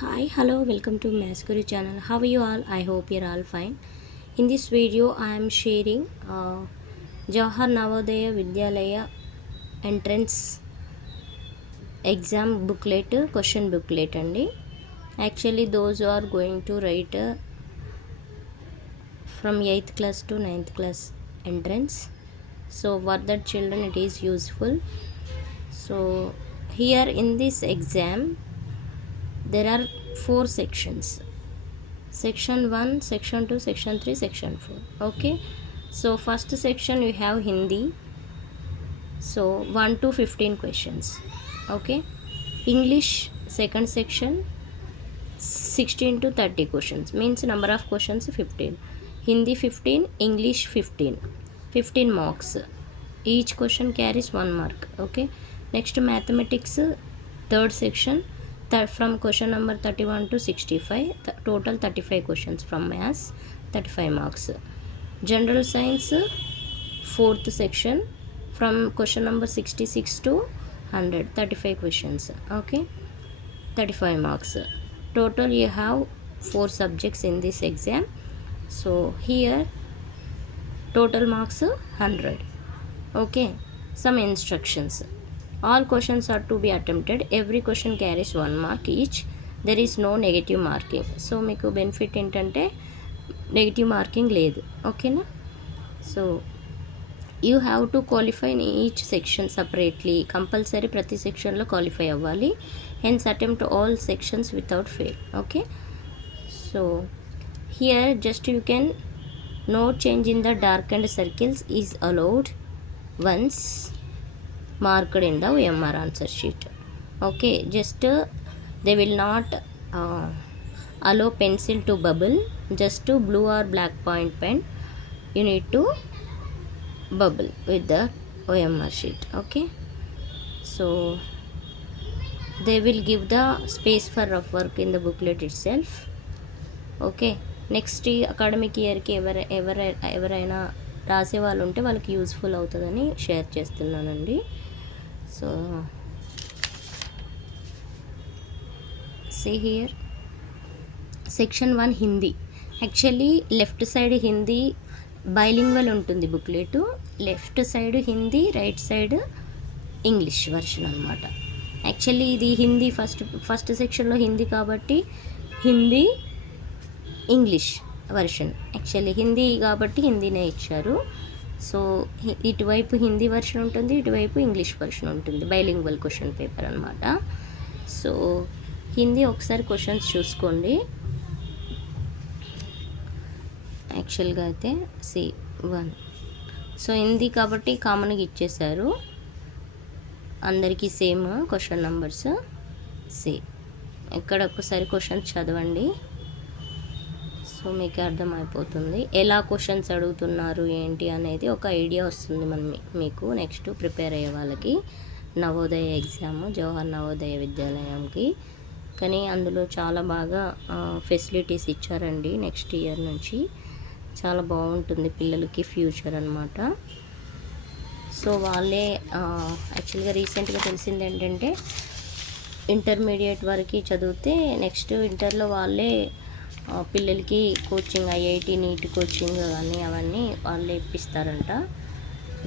Hi, hello, welcome to Maths Guru channel. How are you all? I hope you're all fine. In this video, I am sharing Jawahar Navodaya Vidyalaya entrance exam booklet, question booklet andi. Actually, those who are going to write from 8th class to 9th class entrance. So, for that children, it is useful. So, here in this exam, there are 4 sections. Section 1, section 2, section 3, section 4. Okay, so first section you have Hindi, so 1 to 15 questions. Okay, English second section 16 to 30 questions, means number of questions 15. Hindi 15, English 15, 15 marks. Each question carries 1 mark. Okay, next mathematics third section, from question number 31 to 65, total 35 questions from maths, 35 marks. General science fourth section, from question number 66 to 100, 35 questions. Okay, 35 marks. Total you have 4 subjects in this exam. So here total marks 100. Okay, some instructions. All questions are to be attempted. Every question carries 1 mark each. There is no negative marking. So మీకు benefit ఏంటంటే negative marking లేదు. ఓకేనా? So you have to qualify in each section separately. Compulsory ప్రతి సెక్షన్లో qualify అవ్వాలి. Hence attempt all sections without fail. Okay, so here just you can no change in the dark and circles is allowed once marked in the OMR answer sheet. Okay, just they will not allow pencil to bubble. Just blue or black point pen you need to bubble with the OMR sheet. Okay, so they will give the space for rough work in the booklet itself. Okay, next academic ఇయర్కి ఎవరైనా రాసే వాళ్ళు ఉంటే వాళ్ళకి useful అవుతుందని share చేస్తున్నానండి. So see here section 1 Hindi. Actually left side Hindi bilingual ఉంటుంది booklet. Left side Hindi, right side English version అనమాట. యాక్చువల్లీ ఇది హిందీ ఫస్ట్ సెక్షన్లో హిందీ కాబట్టి Hindi English version. Actually Hindi కాబట్టి హిందీనే ఇచ్చారు. సో ఇటువైపు హిందీ వర్షన్ ఉంటుంది, ఇటువైపు ఇంగ్లీష్ వర్షన్ ఉంటుంది. బైలింగ్వల్ క్వశ్చన్ పేపర్ అనమాట. సో హిందీ ఒకసారి క్వశ్చన్స్ చూసుకోండి. యాక్చువల్గా అయితే C1. సో హిందీ కాబట్టి కామన్గా ఇచ్చేశారు అందరికీ సేమ్ క్వశ్చన్ నెంబర్స్. ఇక్కడ ఒకసారి క్వశ్చన్స్ చదవండి. సో మీకు అర్థమైపోతుంది ఎలా క్వశ్చన్స్ అడుగుతున్నారు ఏంటి అనేది ఒక ఐడియా వస్తుంది మీకు నెక్స్ట్ ప్రిపేర్ అయ్యే వాళ్ళకి. నవోదయ ఎగ్జామ్ జవహర్ నవోదయ విద్యాలయంకి. కానీ అందులో చాలా బాగా ఫెసిలిటీస్ ఇచ్చారండి. నెక్స్ట్ ఇయర్ నుంచి చాలా బాగుంటుంది పిల్లలకి ఫ్యూచర్ అనమాట. సో వాళ్ళే యాక్చువల్గా రీసెంట్గా తెలిసింది ఏంటంటే ఇంటర్మీడియట్ వరకు చదివితే నెక్స్ట్ ఇంటర్లో వాళ్ళే పిల్లలకి కోచింగ్, ఐఐటి నీట్ కోచింగ్ కానీ అవన్నీ వాళ్ళే ఇప్పిస్తారంట.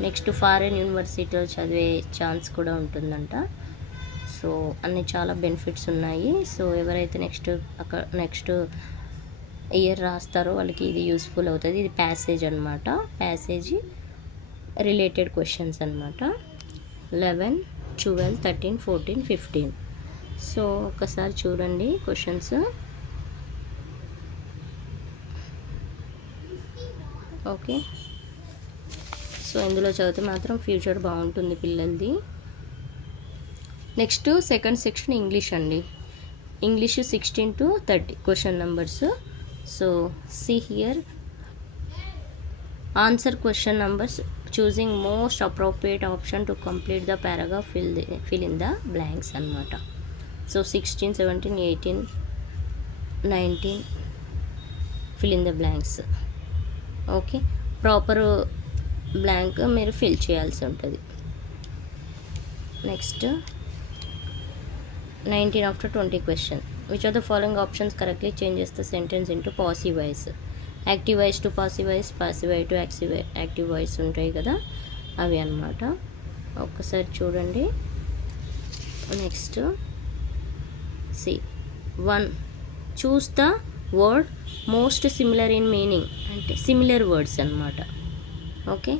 నెక్స్ట్ ఫారిన్ యూనివర్సిటీలో చదివే ఛాన్స్ కూడా ఉంటుందంట. సో అన్ని చాలా బెనిఫిట్స్ ఉన్నాయి. సో ఎవరైతే నెక్స్ట్ ఇయర్ రాస్తారో వాళ్ళకి ఇది యూస్ఫుల్ అవుతుంది. ఇది ప్యాసేజ్ అనమాట. ప్యాసేజ్ రిలేటెడ్ క్వశ్చన్స్ అనమాట. 11, 12, 13, 14, 15. సో ఒకసారి చూడండి క్వశ్చన్స్. ఓకే, సో ఇందులో చదివితే మాత్రం ఫ్యూచర్ బాగుంటుంది పిల్లలది. నెక్స్ట్ సెకండ్ సెక్షన్ ఇంగ్లీష్ అండి. English 16 to 30 question numbers. So see here answer question numbers choosing most appropriate option to complete the paragraph, fill in the blanks అనమాట. So 16, 17, 18, 19 fill in the blanks. Okay, proper blank మీరు fill చేయాల్సి ఉంటుంది. 19 after 20 question. Which of the following options correctly changes the sentence into passive voice? Active voice to passive voice, passive voice to active voice ఉంటాయి కదా, అవి అన్నమాట. ఒక్కసారి చూడండి. Next C 1, choose the word most similar in meaning, అంటే similar words అన్నమాట. Okay,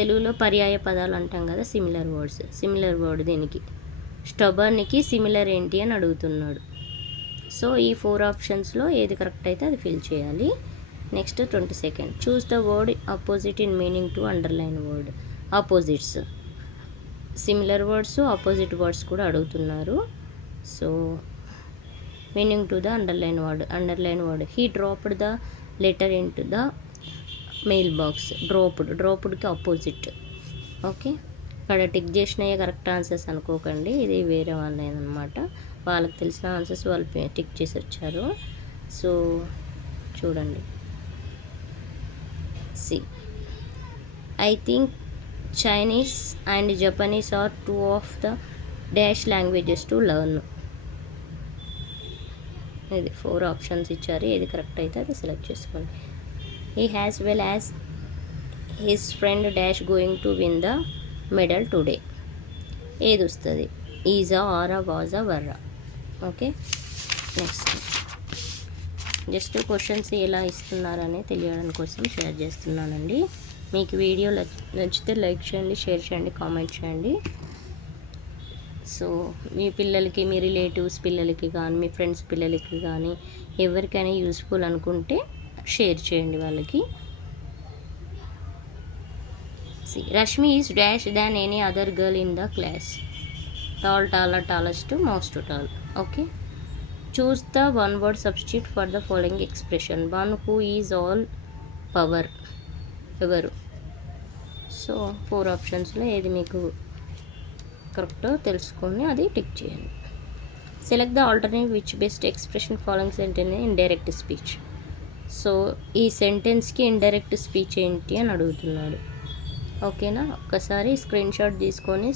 తెలుగులో పర్యాయ పదాలు అంటాం కదా, సిమిలర్ వర్డ్స్. సిమిలర్ వర్డ్ దీనికి స్టబర్న్కి సిమిలర్ ఏంటి అని అడుగుతున్నాడు. సో ఈ 4 ఆప్షన్స్లో ఏది కరెక్ట్ అయితే అది ఫిల్ చేయాలి. Next 22, choose the word opposite in meaning to underline word. Opposites, similar words, opposite words కూడా అడుగుతున్నారు. So meaning to the underline word he dropped the letter into the mail box. డ్రాప్డ్కి opposite. Okay, ఇక్కడ tick చేసినవి correct answers అనుకోకండి, ఇది వేరే వాళ్ళేనమాట. వాళ్ళకి తెలిసిన ఆన్సర్స్ వాళ్ళు టిక్ చేసి వచ్చారు. సో చూడండి. C I think Chinese and Japanese are 2 of the dash languages to learn. ఇది 4 ఆప్షన్స్ ఇచ్చారు, ఏది కరెక్ట్ అయితే అది సెలెక్ట్ చేసుకోండి. He has well as his friend dash going to win the medal today. ఏది వస్తుంది? ఈజా, ఆరా, వాజా, వర్రా. ఓకే, నెక్స్ట్ జస్ట్ క్వశ్చన్స్ ఎలా ఇస్తున్నారని తెలియడం కోసం షేర్ చేస్తున్నానండి. మీకు వీడియో నచ్చితే లైక్ చేయండి, షేర్ చేయండి, కామెంట్ చేయండి. సో మీ పిల్లలకి, మీ రిలేటివ్స్ పిల్లలకి కానీ, మీ ఫ్రెండ్స్ పిల్లలకి కానీ ఎవరికైనా యూస్ఫుల్ అనుకుంటే షేర్ చేయండి వాళ్ళకి. Rashmi is dash than any other girl in the class. Tall, taller, tallest, most tall. Okay. Choose the one word substitute for the following expression. One who is all power. Evaru. So 4 ఆప్షన్స్లో ఏది మీకు కరెక్టో తెలుసుకొని అది tick చేయండి. Select the alternative which best expression following sentence indirect speech. So ఈ సెంటెన్స్కి indirect speech ఏంటి అని అడుగుతున్నాడు. ఓకేనా, ఒక్కసారి స్క్రీన్ షాట్ తీసుకొని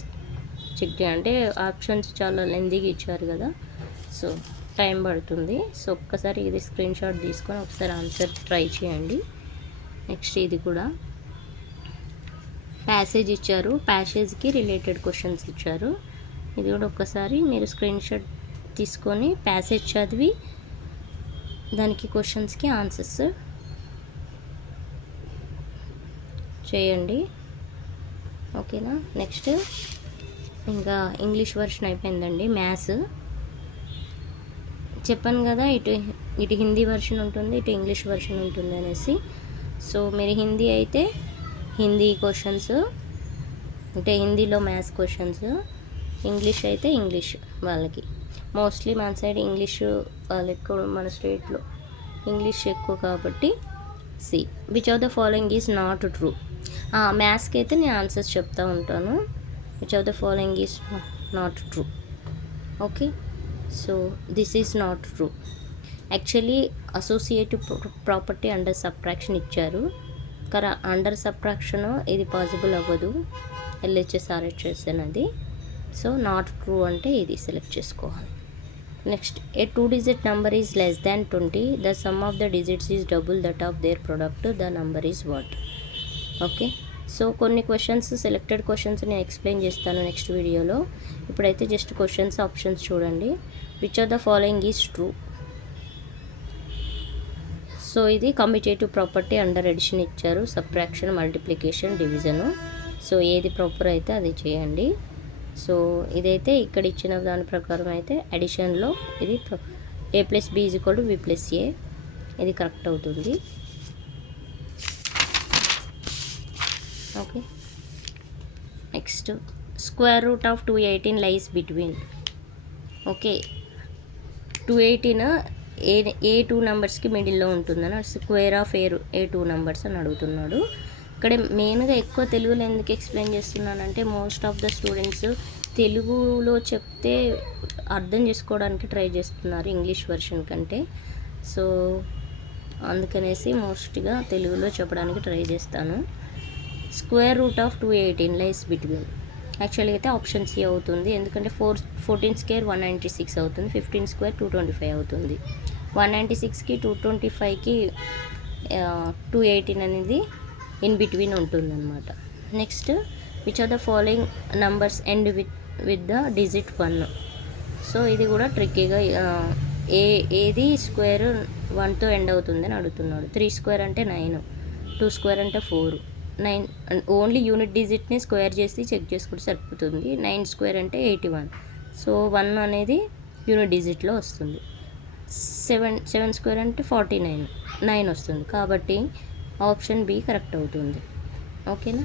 చెక్ చేయండి. ఆప్షన్స్ చాలా లెందీగా ఇచ్చారు కదా, సో టైం పడుతుంది. సో ఒక్కసారి ఇది స్క్రీన్ షాట్ తీసుకొని ఒకసారి ఆన్సర్ ట్రై చేయండి. నెక్స్ట్ ఇది కూడా ప్యాసేజ్ ఇచ్చారు, ప్యాసేజ్కి రిలేటెడ్ క్వశ్చన్స్ ఇచ్చారు. ఇది కూడా ఒక్కసారి మీరు స్క్రీన్ షాట్ తీసుకొని ప్యాసేజ్ చదివి దానికి క్వశ్చన్స్కి ఆన్సర్స్ చేయండి. ఓకేనా, నెక్స్ట్ ఇంకా ఇంగ్లీష్ వర్షన్ అయిపోయిందండి. మ్యాథ్స్ చెప్పాను కదా, ఇటు హిందీ వర్షన్ ఉంటుంది, ఇటు ఇంగ్లీష్ వర్షన్ ఉంటుంది అనేసి. సో మీరు హిందీ అయితే హిందీ క్వశ్చన్స్, అంటే హిందీలో మ్యాథ్స్ క్వశ్చన్స్, ఇంగ్లీష్ అయితే ఇంగ్లీష్ వాళ్ళకి. మోస్ట్లీ మన సైడ్ ఇంగ్లీష్ వాళ్ళు ఎక్కువ, మన స్టేట్లో ఇంగ్లీష్ ఎక్కువ కాబట్టి. C which of the following is not true. మ్యాథ్స్కి అయితే నేను ఆన్సర్స్ చెప్తూ ఉంటాను. Which of the following is not true. Okay, so this is not true. Actually associative property under subtraction ఇచ్చారు, కానీ అండర్ సబ్ట్రాక్షన్ ఇది పాసిబుల్ అవ్వదు, ఎల్హెచ్ఎస్ ఆర్హెచ్ఎస్ అనేది. సో నాట్ ట్రూ అంటే ఇది సెలెక్ట్ చేసుకోవాలి. Next, A 2-digit number is less than 20, the sum of the digits is double that of their product, the number is what? Okay, so కొన్ని questions, selected questions నేను explain చేస్తాను next వీడియోలో. ఇప్పుడైతే just questions, options చూడండి. Which of the following is true. So ఇది commutative property under edition ఇచ్చారు, subtraction, multiplication, division. So ఏది proper అయితే అది చేయండి. సో ఇదైతే ఇక్కడ ఇచ్చిన దాని ప్రకారం అయితే అడిషన్లో ఇది a+b=b+a, ఇది కరెక్ట్ అవుతుంది. Okay, next, square root of 218 lies between. Okay, 218 ఏ 2 నెంబర్స్కి మిడిల్లో ఉంటుందని, స్క్వేర్ ఆఫ్ ఏ 2 నెంబర్స్ అని అడుగుతున్నాడు. ఇక్కడ మెయిన్గా ఎక్కువ తెలుగులో ఎందుకు ఎక్స్ప్లెయిన్ చేస్తున్నానంటే, మోస్ట్ ఆఫ్ ద స్టూడెంట్స్ తెలుగులో చెప్తే అర్థం చేసుకోవడానికి ట్రై చేస్తున్నారు ఇంగ్లీష్ వర్షన్ కంటే. సో అందుకనేసి మోస్ట్గా తెలుగులో చెప్పడానికి ట్రై చేస్తాను. Square root of 218 lies between. యాక్చువల్గా అయితే ఆప్షన్ సి అవుతుంది, ఎందుకంటే 14 స్క్వేర్ 196 అవుతుంది, 15 స్క్వేర్ 225 అవుతుంది. 196కి 225కి 218 అనేది ఇన్ బిట్వీన్ ఉంటుందన్నమాట. Next, which are the following numbers end with the digit 1. So ఇది కూడా ట్రిక్కీగా, ఏది స్క్వేర్ 1తో ఎండ్ అవుతుందని అడుగుతున్నాడు. 3 స్క్వేర్ అంటే 9, 2 స్క్వేర్ అంటే 4, 9 ఓన్లీ యూనిట్ డిజిట్ని స్క్వేర్ చేసి చెక్ చేసుకుంటే సరిపోతుంది. 9 స్క్వేర్ అంటే 81. సో 1 అనేది యూనిట్ డిజిట్లో వస్తుంది. 7 స్క్వేర్ అంటే 49, 9 వస్తుంది. కాబట్టి ఆప్షన్ బి కరెక్ట్ అవుతుంది. ఓకేనా.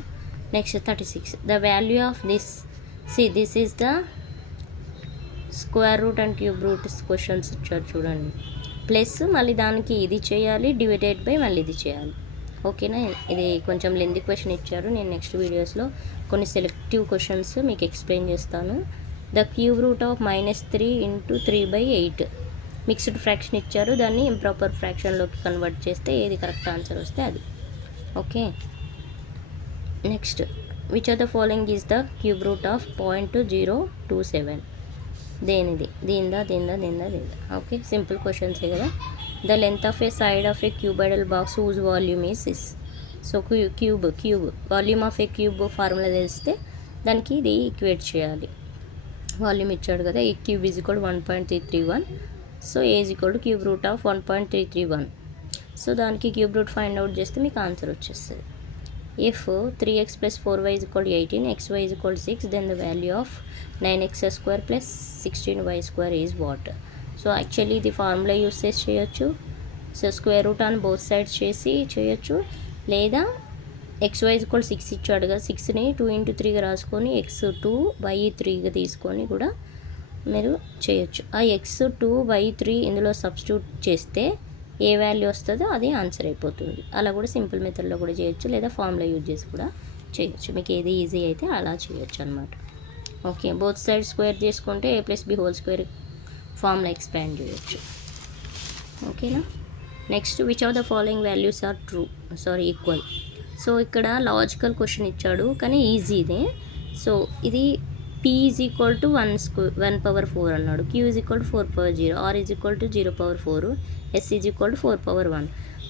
Next 36, the value of this is the square root and cube root questions ఇచ్చారు చూడండి. ప్లస్ మళ్ళీ దానికి ఇది చేయాలి, డివైడెడ్ బై మళ్ళీ ఇది చేయాలి. ఓకేనా. ఇది కొంచెం లెంతీ క్వశ్చన్ ఇచ్చారు. నేను నెక్స్ట్ వీడియోస్లో కొన్ని సెలెక్టివ్ క్వశ్చన్స్ మీకు ఎక్స్ప్లెయిన్ చేస్తాను. The cube root of -3 × 3/8 mixed fraction ఇచ్చారు. దాన్ని ఇంప్రాపర్ ఫ్రాక్షన్లోకి కన్వర్ట్ చేస్తే ఏది కరెక్ట్ ఆన్సర్ వస్తే అది. Okay. Next, which are the following is the cube root of 0.027. దేనిది? దీందా. ఓకే, సింపుల్ క్వశ్చన్సే కదా. The length of a side of a cuboidal box whose volume is is. So cube volume of a cube formula తెలిస్తే దానికి ఇది equate చేయాలి. Volume ఇచ్చాడు కదా, a cube is equal 1.331. So a is equal to cube root of 1.331. So దానికి cube root find out చేస్తే మీకు answer వచ్చేస్తుంది. If 3x plus 4y is equal to 18, xy is equal to 6, then the value of 9x square plus 16y square is what? So actually ఇది formula use చేసి చేయొచ్చు. So square root on both sides చేసి చేయొచ్చు, లేదా xy is equal to 6 ఇచ్చాడు కదా, 6ని 2 × 3గా రాసుకొని x2 y 3గా తీసుకొని కూడా మీరు చేయొచ్చు. ఆ x2 y 3 ఇందులో సబ్స్టిట్యూట్ చేస్తే ఏ వాల్యూ వస్తుందో అది ఆన్సర్ అయిపోతుంది. అలా కూడా సింపుల్ మెథడ్లో కూడా చేయొచ్చు, లేదా ఫార్ములా యూజ్ చేసి కూడా చేయొచ్చు. మీకు ఏది ఈజీ అయితే అలా చేయొచ్చు అనమాట. ఓకే, బోత్ సైడ్ స్క్వేర్ చేసుకుంటే a+b² ఫార్ములా ఎక్స్పాండ్ చేయొచ్చు. ఓకేనా. Next, which of the following values are equal. So ఇక్కడ లాజికల్ క్వశ్చన్ ఇచ్చాడు కానీ ఈజీదే. సో ఇది p ఈజ్ ఈక్వల్ టు 1/4 అన్నాడు, q is equal to 4/0, r is equal to 0/4, s is equal to 4/1.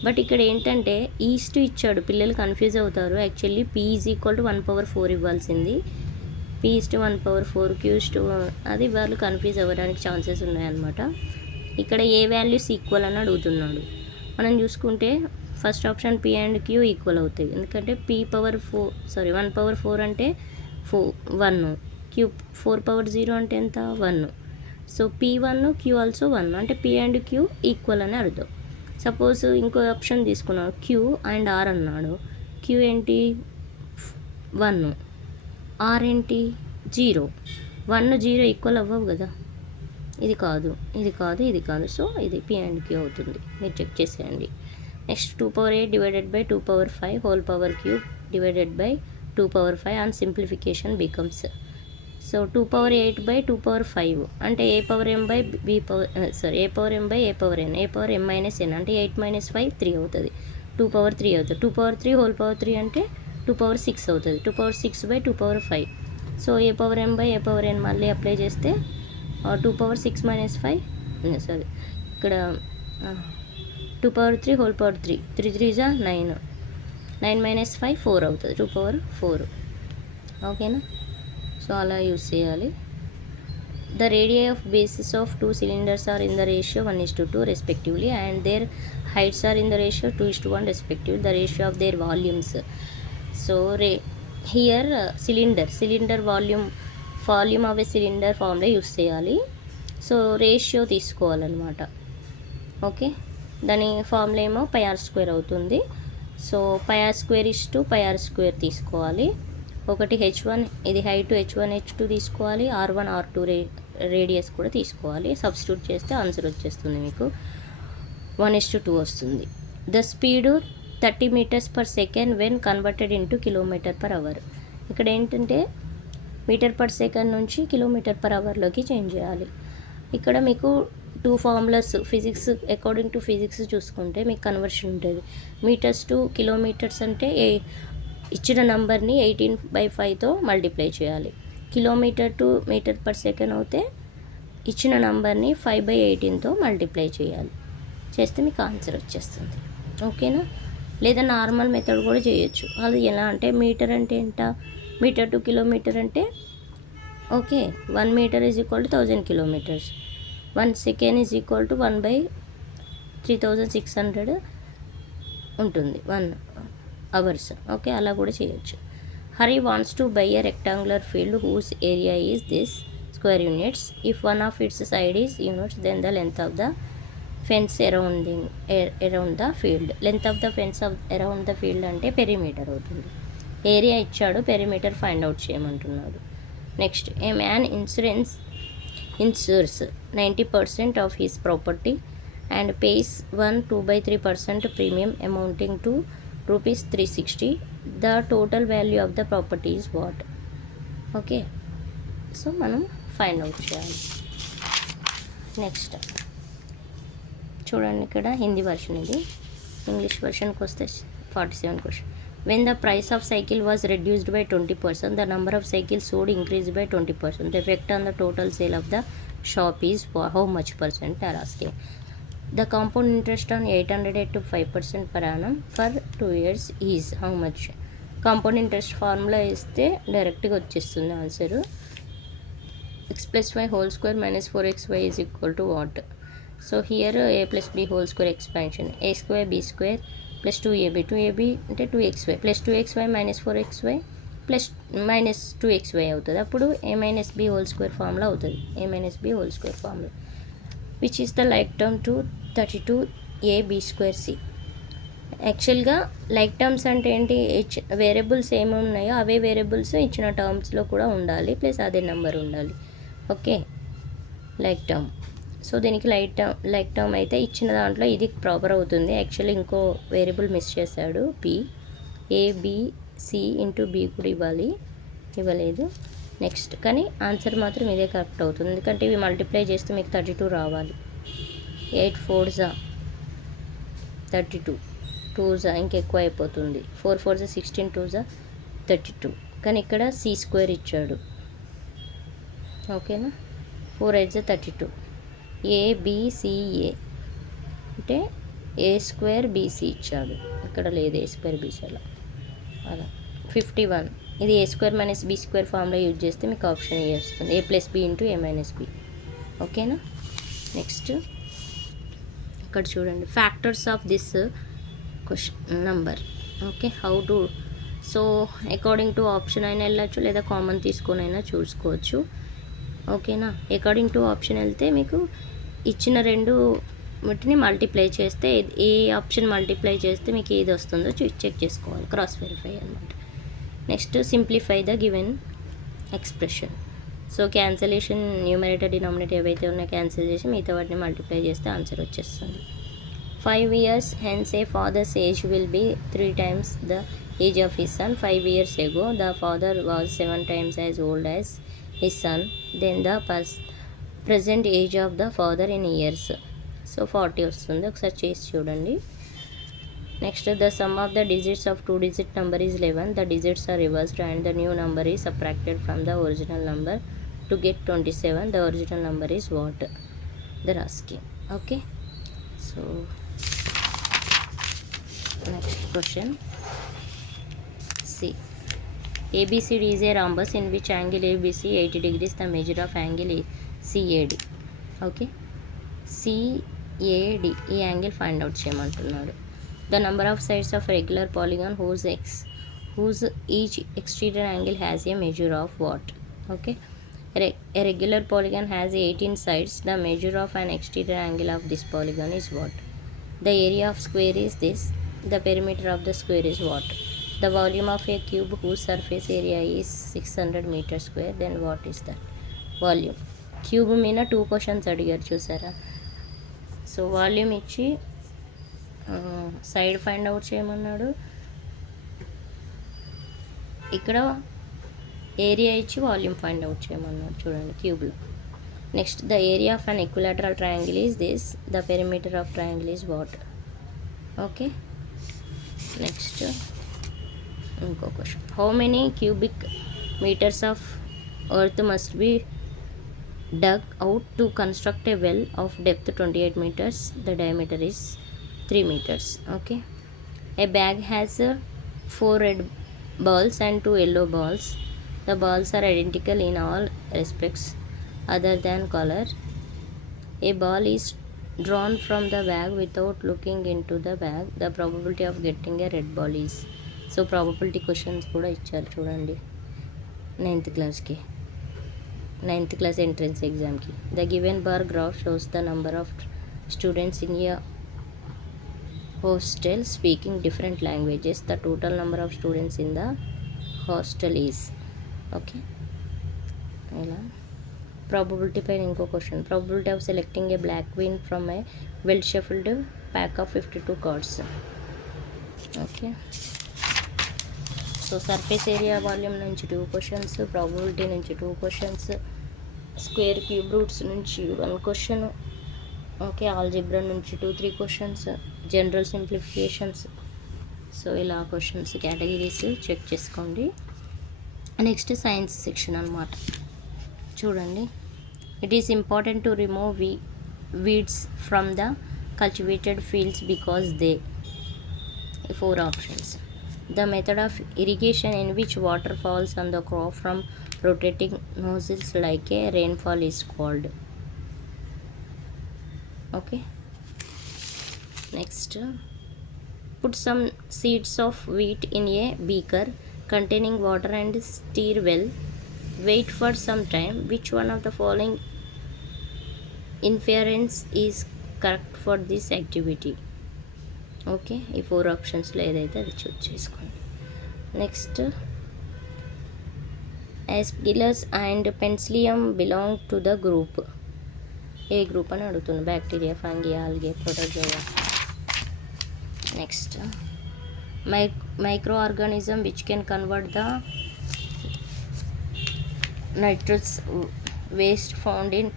But ఇక్కడ ఏంటంటే ఈస్ట్ ఇచ్చాడు, పిల్లలు కన్ఫ్యూజ్ అవుతారు. Actually p is equal to 1/4 ఇవ్వాల్సింది, p is to 1/4, q is to, అది వాళ్ళు కన్ఫ్యూజ్ అవ్వడానికి ఛాన్సెస్ ఉన్నాయన్నమాట. ఇక్కడ ఏ వాల్యూస్ ఈక్వల్ అని అడుగుతున్నాడు. మనం చూసుకుంటే first option p and q equal అవుతాయి, ఎందుకంటే 1/4 అంటే 1, q 4/0 అంటే ఎంత 1. సో p1 q ఆల్సో 1, అంటే p అండ్ q ఈక్వల్ అని అర్థం. సపోజ్ ఇంకో ఆప్షన్ తీసుకున్నాడు, q అండ్ r అన్నాడు. q ఏంటి 1, r ఏంటి 0. 1, 0 ఈక్వల్ అవ్వవు కదా, ఇది కాదు. సో ఇది p అండ్ q అవుతుంది, మీరు చెక్ చేసేయండి. Next 2/8 divided by 2/5 whole power cube divided by 2/5 and simplification becomes. So 2/8/2/5 అంటే a power m by b power a power m by a power n, a power m minus n అంటే 8 - 5 3 అవుతుంది, 2/3 అవుతుంది. 2/3 whole power 3 అంటే 2/6 అవుతుంది, 2/6/2/5. So a power m by a power n మళ్ళీ apply చేస్తే 2/6 - 5 ఇక్కడ 2/3 whole power 3, 3 3 జా 9, 9 - 5 4 అవుతుంది, 2/4. ఓకేనా. సో అలా యూస్ చేయాలి. The radii of bases of 2 cylinders are in the ratio 1:2 respectively and their heights are in the ratio 2:1 respective. The ratio of their volumes. So here cylinder volume of a cylinder formula use చేయాలి. So ratio తీసుకోవాలన్నమాట. Okay, దాని formula ఏమో πr² అవుతుంది. So πr² πr² తీసుకోవాలి. ఒకటి h1, ఇది height h1 h2 తీసుకోవాలి, r1 r2 radius కూడా తీసుకోవాలి. సబ్స్టిట్యూట్ చేస్తే ఆన్సర్ వచ్చేస్తుంది, మీకు 1:2 వస్తుంది. The speed 30 m/s when converted into km/h. ఇక్కడ ఏంటంటే m/s నుంచి km/hలోకి చేంజ్ చేయాలి. ఇక్కడ మీకు 2 formulas physics, according to physics చూసుకుంటే మీకు కన్వర్షన్ ఉంటుంది. మీటర్స్ టు కిలోమీటర్స్ అంటే ఇచ్చిన నంబర్ని 18/5తో మల్టిప్లై చేయాలి. Kilometre to metre per second అయితే ఇచ్చిన నంబర్ని 5/18తో మల్టిప్లై చేయాలి. చేస్తే మీకు ఆన్సర్ వచ్చేస్తుంది. ఓకేనా? లేదా నార్మల్ మెథడ్ కూడా చేయొచ్చు. అది ఎలా అంటే మీటర్ అంటే ఎంత, మీటర్ టు కిలోమీటర్ అంటే okay 1 metre is equal to 1000 kilometres, 1 second is equal to 1/3600 ఉంటుంది 1 అవర్స్. ఓకే, అలా కూడా చేయొచ్చు. Hari wants to buy a rectangular field whose area is this square units. If one of its side is units, then the length of the fence around the field. Length of the fence around the field అంటే perimeter అవుతుంది. Area ఇచ్చాడు, perimeter find out చేయమంటున్నాడు. Next, a man insures 90% of his property and pays 2/3% premium amounting to rupees 360. The total value of the property is what? Okay, so మనం find out చేయాలి. Next చూడండి, ఇక్కడ Hindi version ఇది. English వర్షన్కి వస్తే 47 question. When the price of cycle was reduced by 20%, the number of cycles sold increase by 20%. The effect on the total sale of the shop is how much percent are asking. The compound interest on 800 to 5% per annum for 2 years is how much. Compound interest formula ఇస్తే డైరెక్ట్గా వచ్చేస్తుంది answer. x+y whole square minus 4xy is equal to what? So here a plus b whole square expansion, a square b square plus 2ab అంటే 2xy plus 2xy minus 4xy plus minus 2xy అవుతుంది. అప్పుడు a minus b whole square formula అవుతుంది. a minus b whole square formula which is the like term two 32ab²c. యాక్చువల్గా like terms అంటే ఏంటి, variables ఏమి ఉన్నాయో అవే variables ఇచ్చిన టర్మ్స్లో కూడా ఉండాలి, ప్లస్ అదే నెంబర్ ఉండాలి. Okay, like term. సో దీనికి లైక్ టర్మ్ అయితే ఇచ్చిన దాంట్లో ఇది ప్రాపర్ అవుతుంది. యాక్చువల్లీ ఇంకో వేరియబుల్ మిస్ చేశాడు, పి. ఏబిసి ఇంటూ బి కూడా ఇవ్వలేదు. నెక్స్ట్, కానీ ఆన్సర్ మాత్రం ఇదే కరెక్ట్ అవుతుంది, ఎందుకంటే ఇవి మల్టిప్లై చేస్తే మీకు 32 రావాలి. 8 4s 32, 2s ఇంకెక్కువ అయిపోతుంది. 4 4s 16, 2s 32. కానీ ఇక్కడ c² ఇచ్చాడు. ఓకేనా, 4 8s 32. ఏబిసిఏ అంటే a² bc ఇచ్చాడు, ఇక్కడ లేదు a² bc అలా 51. ఇది a² minus b² formula use చేస్తే మీకు ఆప్షన్ ఏ వస్తుంది, a+b ఇంటూ a - b. ఓకేనా. నెక్స్ట్ ఇక్కడ చూడండి, factors of this question number. Okay, how to. So according to option అయినా వెళ్ళచ్చు, లేదా కామన్ తీసుకొని అయినా చూసుకోవచ్చు. ఓకేనా, అకార్డింగ్ టు ఆప్షన్ వెళ్తే మీకు ఇచ్చిన రెండు వీటిని మల్టిప్లై చేస్తే ఏ ఆప్షన్ మల్టిప్లై చేస్తే మీకు ఏది వస్తుందో చెక్ చేసుకోవాలి, క్రాస్ వెరిఫై అనమాట. Next, simplify the given expression. So cancellation, numerator denominator ఏవైతే ఉన్నాయో క్యాన్సిల్ చేసి మిగతా వాటిని మల్టిప్లై చేస్తే ఆన్సర్ వచ్చేస్తుంది. 5 years hence a father's age will be 3 times the age of his son. 5 years ago the father was 7 times as old as his son. Then the present age of the father in years. So 40 వస్తుంది, ఒకసారి చేసి చూడండి. Next, the sum of the digits of 2-digit number is 11. The digits are reversed and the new number is subtracted from the original number to get 27. The original number is what? They're asking. Okay, so next question. See, ABCD is a rhombus in which angle ABC 80 degrees, the measure of angle CAD. ఓకే, CAD ఈ angle find out చేయమంటున్నాడు. The number of sides of regular polygon whose each exterior angle has a measure of what? Okay, a regular polygon has 18 sides. The measure of an exterior angle of this polygon is what? The area of square is this. The perimeter of the square is what? The volume of a cube whose surface area is 600 meters square. Then what is that? Volume. Cube మీద 2 questions అడిగారు చూసారా. So volume ఇచ్చి side find out చేయమన్నాడు, ఇక్కడ area ఇచ్చి volume find out చేయమన్నాడు చూడండి క్యూబ్లో. Next, the area of an equilateral triangle is this. The perimeter of triangle is what? Okay, next ఇంకో question. How many cubic metres of earth must be dug out to construct a well of depth 28 meters. The diameter is 3 meters. Okay. A bag has 4 red balls and 2 yellow balls. The balls are identical in all respects other than color. A ball is drawn from the bag without looking into the bag. The probability of getting a red ball is. So probability questions కూడా ఇచ్చారు చూడండి ninth class entrance ఎగ్జామ్కి. The given bar graph shows the number of students in a hostel speaking different languages. The total number of students in the hostel is. Okay. ఇలా probability పైన ఇంకో question. Probability of selecting a black queen from a well shuffled pack of 52 cards. Okay. So surface area volume నుంచి 2 questions, probability నుంచి 2 questions, square cube roots నుంచి 1 question. Okay. Algebra నుంచి 2-3 questions, general simplifications. So ఇలా questions categories check చేసుకోండి. Next science section అనమాట. చూడండి. It is important to remove weeds from the cultivated fields because they 4 options. The method of irrigation in which water falls on the crop from rotating nozzles like a rainfall is called. Okay. Next, put some seeds of wheat in a beaker containing water and stir well. Wait for some time. Which one of the following inference is correct for this activity? Okay. ఈ 4 ఆప్షన్స్లో ఏదైతే అది choose చేసుకోండి. Next, aspergillus and penicillium belong to the group. ఏ group అని అడుగుతుంది. Bacteria, fungi, algae, protozoa. Next, micro organism which can convert the nitrous waste found in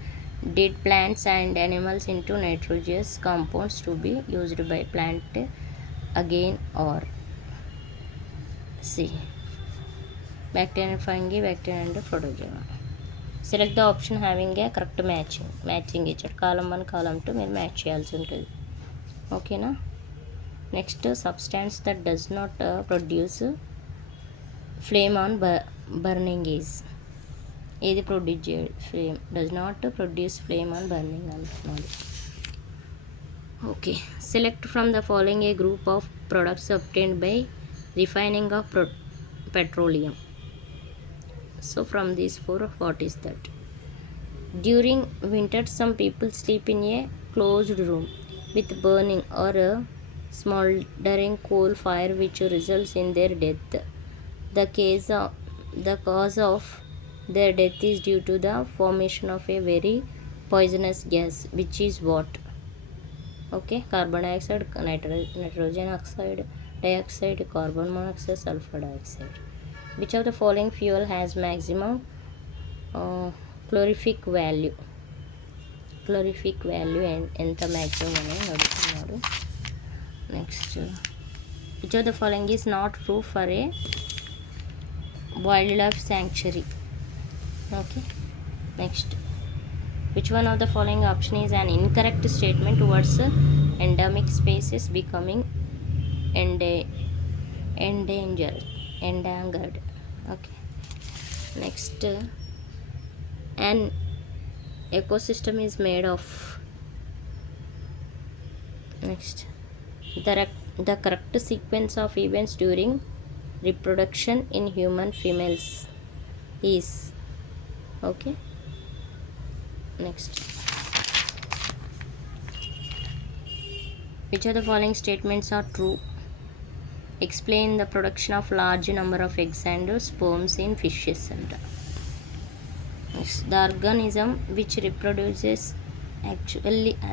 dead plants and animals into nitrogenous compounds to be used by plant again. Or C, bacteria and fungi, bacteria and protozoa. Select the option having a correct matching ఇచ్చాడు. కాలం 1 కాలం 2 మీరు match చేయాల్సి ఉంటుంది. ఓకేనా. Next, substance that does not produce flame on burning is. ఏది produce చేయదు? Flame. Does not produce flame on burning అంటున్నాడు. Okay. Select from the following a group of products obtained by refining of petroleum. So from these 4 what is that? During winter some people sleep in a closed room with burning or smouldering coal fire which results in their death. The cause of their death is due to the formation of a very poisonous gas, which is what? Okay. Carbon dioxide, nitrogen oxide, dioxide, carbon monoxide, sulfur dioxide. Which of the following fuel has maximum calorific value? Calorific value ఎంత maximum అని అడుగుతున్నాడు. Next, which of the following is not true for a wildlife sanctuary? Okay. Next, which one of the following option is an incorrect statement towards endemic species becoming endangered? Okay. Next, an ecosystem is made of. Next, the correct sequence of events during reproduction in human females is. Okay. Next, which of the following statements are true? Explain the production of large number of eggs and sperms in fishes. Next, the organism which reproduces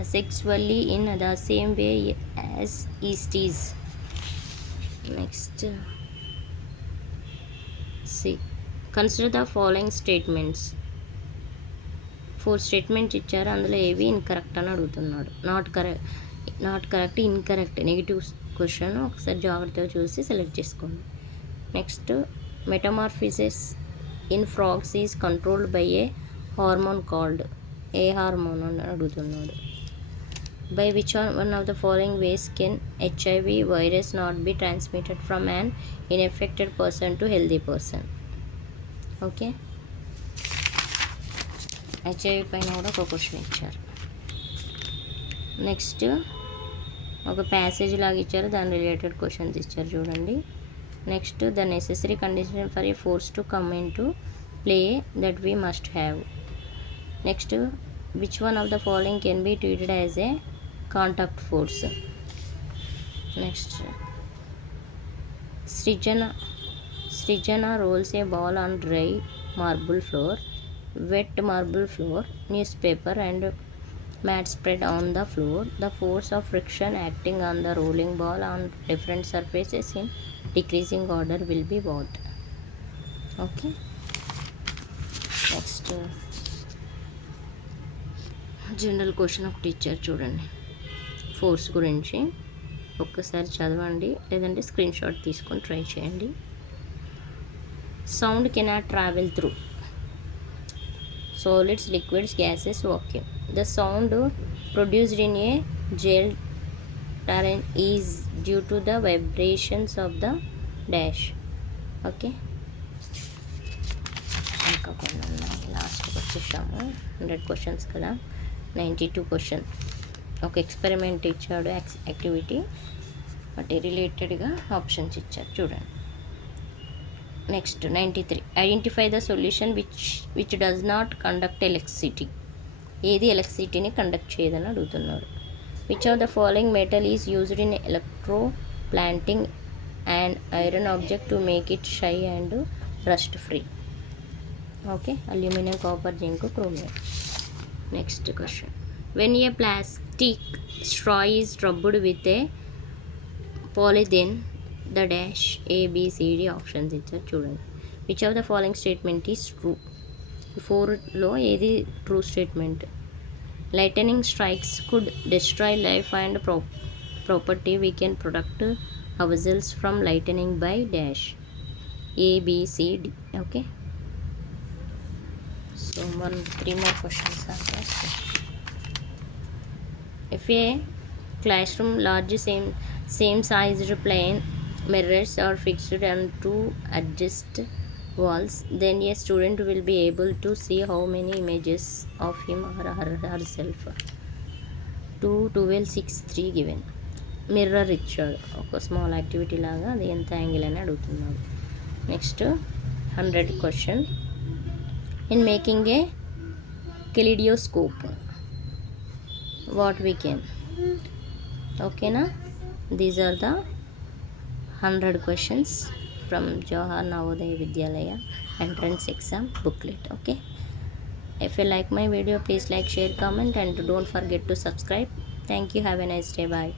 asexually in the same way as yeast is. Next, C, consider the following statements. 4 statements ఇచ్చారు. అందులో ఏవి incorrect అని అడుగుతున్నాడు. Not correct, incorrect, negative question ఒకసారి జాగ్రత్తగా చూసి select చేసుకోండి. Next, మెటమార్ఫిసిస్ in frogs is controlled by a hormone called A hormone అని అడుగుతున్నాడు. By which one of the following ways can HIV virus not be transmitted from an infected person to healthy person? Okay, HIV పైన కూడా ఒక question ఇచ్చారు. Next ఒక passage లాగా ఇచ్చారు, దాని రిలేటెడ్ క్వశ్చన్స్ ఇచ్చారు చూడండి. Next the necessary condition for a force to come in to play that we must have. Next which one of the following can be treated as a contact force. Next Srujana rolls a ball on dry marble floor, wet marble floor, newspaper and mat spread on the floor. The force of friction acting on the rolling ball on different surfaces in decreasing order will be what? Okay. Next general question of teacher చూడండి. Force గురించి ఒక్కసారి చదవండి, లేదంటే screen shot తీసుకొని try చేయండి. Sound cannot travel through solids, liquids, gases, vacuum. The sound produced in a gel terrain is due to the vibrations of the dash. Okay. ఇంకా కొన్ని ఉన్నాయి, లాస్ట్కి వచ్చేసాము. 100 క్వశ్చన్స్ కదా, 92 క్వశ్చన్. ఒక ఎక్స్పెరిమెంట్ ఇచ్చాడు, యాక్టివిటీ, వాటి రిలేటెడ్గా ఆప్షన్స్ ఇచ్చారు చూడండి. Next 93 identify the solution which does not conduct electricity. ఏది ఎలక్ట్రిసిటీని కండక్ట్ చేయదని అడుగుతున్నాడు. Which of the following metal is used in electro plating and iron object to make it shiny and rust free. Okay, aluminium, copper, zinc, chromium. Next question, when a plastic straw is rubbed with a polythene the dash ABCD options ఇచ్చారు చూడండి. Which of the following statement is true. 4లో ఏది true statement? Lightening strikes could destroy life and property, we can protect ourselves from lightning by dash ABCD. Okay, so 3 more questions are there. If a classroom large same sized plane mirrors are fixed on 2 adjacent walls, then a student will be able to see how many images of him or herself. 2, 12, 6, 3 given. Mirror ఇచ్చాడు, ఒక small activity లాగా, అది ఎంత angle అని అడుగుతున్నాడు. Next 100 question, in making a kaleidoscope what we can. ఓకేనా, these are the 100 questions from Jawahar Navodaya Vidyalaya entrance exam booklet. Okay, if you like my video, please like, share, comment and don't forget to subscribe. Thank you, have a nice day, bye.